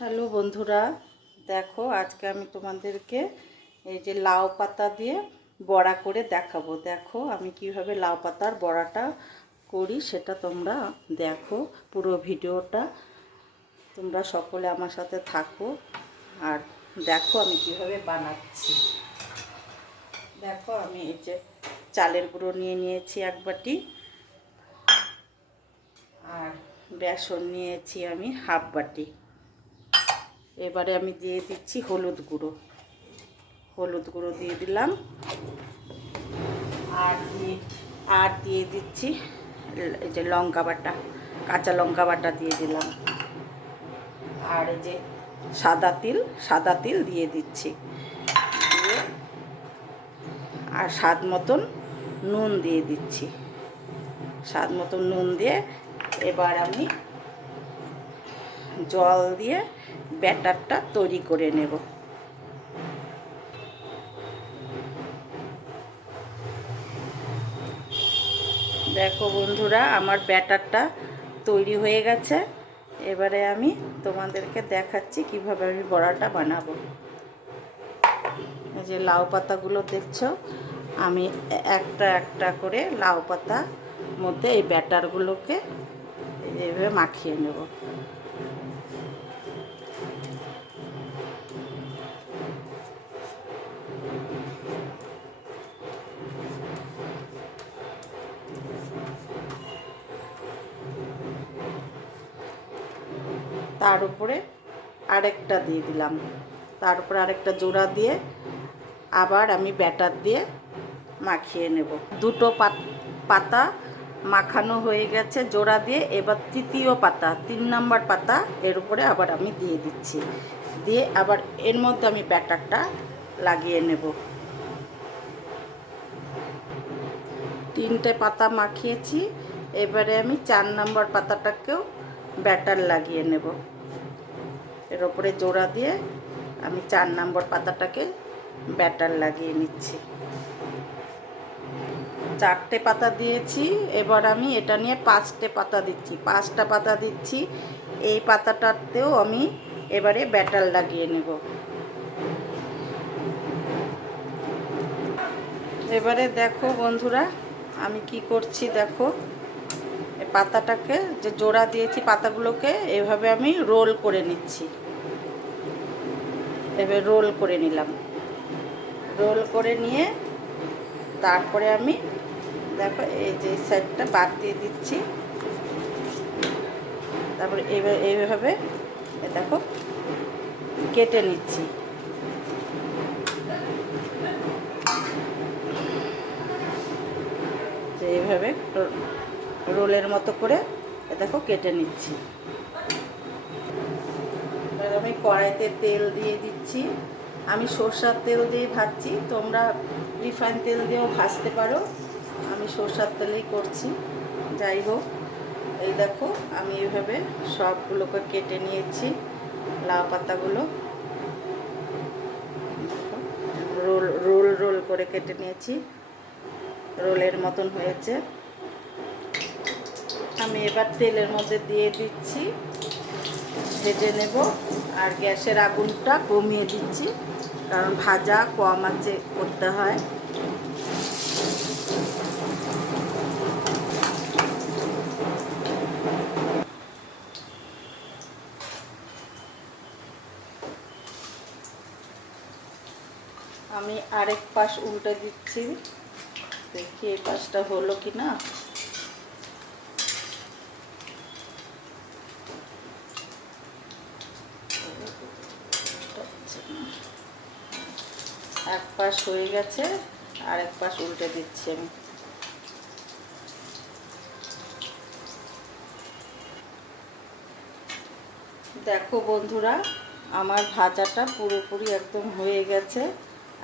Hello বন্ধুরা, দেখো আজকে আমি তোমাদেরকে এই যে লাউ পাতা দিয়ে বড়া করে দেখাবো। দেখো আমি কিভাবে লাউ পাতার বড়াটা করি সেটা তোমরা দেখো। পুরো ভিডিওটা তোমরা সকলে আমার সাথে থাকো আর দেখো আমি কিভাবে বানাচ্ছি। দেখো আমি এই যে চালের গুঁড়ো নিয়ে নিয়েছি 1 বাটি, আর বেসন নিয়েছি আমি 1/2 বাটি। এবারে আমি দিয়ে দিচ্ছি হলুদ গুঁড়ো দিয়ে দিলাম, আর দিয়ে দিচ্ছি এই যে লঙ্কা বাটা, কাঁচা লঙ্কা বাটা দিয়ে দিলাম, আর এই যে সাদা তিল দিয়ে দিচ্ছি, দিয়ে আর স্বাদ মতন নুন দিয়ে দিচ্ছি। স্বাদ মতন নুন দিয়ে এবার আমি জল দিয়ে ব্যাটারটা তৈরি করে নেব। দেখো বন্ধুরা, আমার ব্যাটারটা তৈরি হয়ে গেছে। এবারে আমি তোমাদেরকে দেখাচ্ছি কিভাবে আমি বড়াটা বানাবো। এই যে লাউ পাতাগুলো দেখছো, আমি একটা একটা করে লাউ পাতা মধ্যে এই ব্যাটারগুলোকে এইভাবে মাখিয়ে নেব। তার উপরে আরেকটা দিয়ে দিলাম, তার উপরে আরেকটা জোড়া দিয়ে আবার আমি ব্যাটার দিয়ে মাখিয়ে নেব। দুটো পাতা মাখানো হয়ে গেছে জোড়া দিয়ে। এবার তৃতীয় পাতা, 3 নম্বর পাতা এর উপরে আবার আমি দিয়ে দিচ্ছি, দিয়ে আবার এর মধ্যে আমি ব্যাটারটা লাগিয়ে নেব। 3টে পাতা মাখিয়েছি, এবারে আমি 4 নম্বর পাতাটাকেও ব্যাটার লাগিয়ে নেব। এর উপরে জোড়া দিয়ে আমি 4 নম্বর পাতাটাকে ব্যাটার লাগিয়ে নিচ্ছি। 4টে পাতা দিয়েছি, এবার আমি এটা নিয়ে 5টে পাতা দিচ্ছি। 5টা পাতা দিচ্ছি, এই পাতাটাতেও আমি এবারে ব্যাটার লাগিয়ে নেব। এবারে দেখো বন্ধুরা আমি কি করছি, দেখো এই পাতাটাকে যে জোড়া দিয়েছি পাতাগুলোকে এভাবে আমি রোল করে নিচ্ছি। এবার রোল করে নিলাম, রোল করে নিয়ে তারপরে আমি দেখো এই যে সাইডটা বাদ দিয়ে দিচ্ছি। তারপরে এইভাবে দেখো কেটে নিচ্ছি। যে এইভাবে রোলের মতো করে দেখো কেটে নিচ্ছি। এবার আমি কড়াইতে তেল দিয়ে দিচ্ছি। আমি সরষের তেল দিয়ে ভাজছি, তোমরা রিফাইন তেল দিয়েও ভাজতে পারো। আমি সরষের তেলেই করছি। যাই হোক, এই দেখো আমি এইভাবে সবগুলোকে কেটে নিয়েছি। লাউ পাতাগুলো রোল রোল রোল করে কেটে নিয়েছি, রোলের মতন হয়েছে। আমি এবার তেলের মধ্যে দিয়ে দিচ্ছি, ভেজে নেব। আর গ্যাসের আগুনটা কমিয়ে দিচ্ছি, কারণ ভাজা কম আঁচে করতে হয়। আমি আরেক পাশ উল্টে দিচ্ছি, দেখি এই পাশটা হলো কি না। এক পাশ হয়ে গেছে, আরেক পাশ উল্টে দিচ্ছি আমি। দেখো বন্ধুরা, আমার ভাজাটা পুরোপুরি একদম হয়ে গেছে।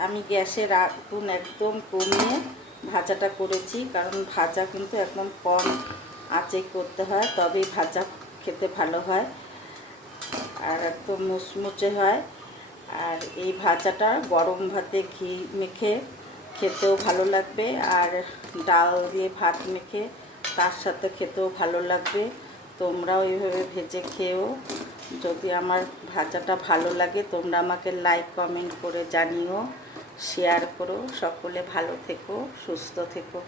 আমি গ্যাসের আগুন একদম কমিয়ে ভাজাটা করেছি, কারণ ভাজা কিন্তু একদম কম আঁচে করতে হয়, তবেই ভাজা খেতে ভালো হয় আর একদম মুচমুচে হয়। আর এই ভাজাটা গরম ভাতে ঘি মেখে খেতেও ভালো লাগবে, আর ডাল দিয়ে ভাত মেখে তার সাথে খেতেও ভালো লাগবে। তোমরাও এইভাবে ভেজে খেয়েও যদি আমার ভাজাটা ভালো লাগে তোমরা আমাকে লাইক কমেন্ট করে জানিও, শেয়ার করো। সকলে ভালো থেকো, সুস্থ থেকো।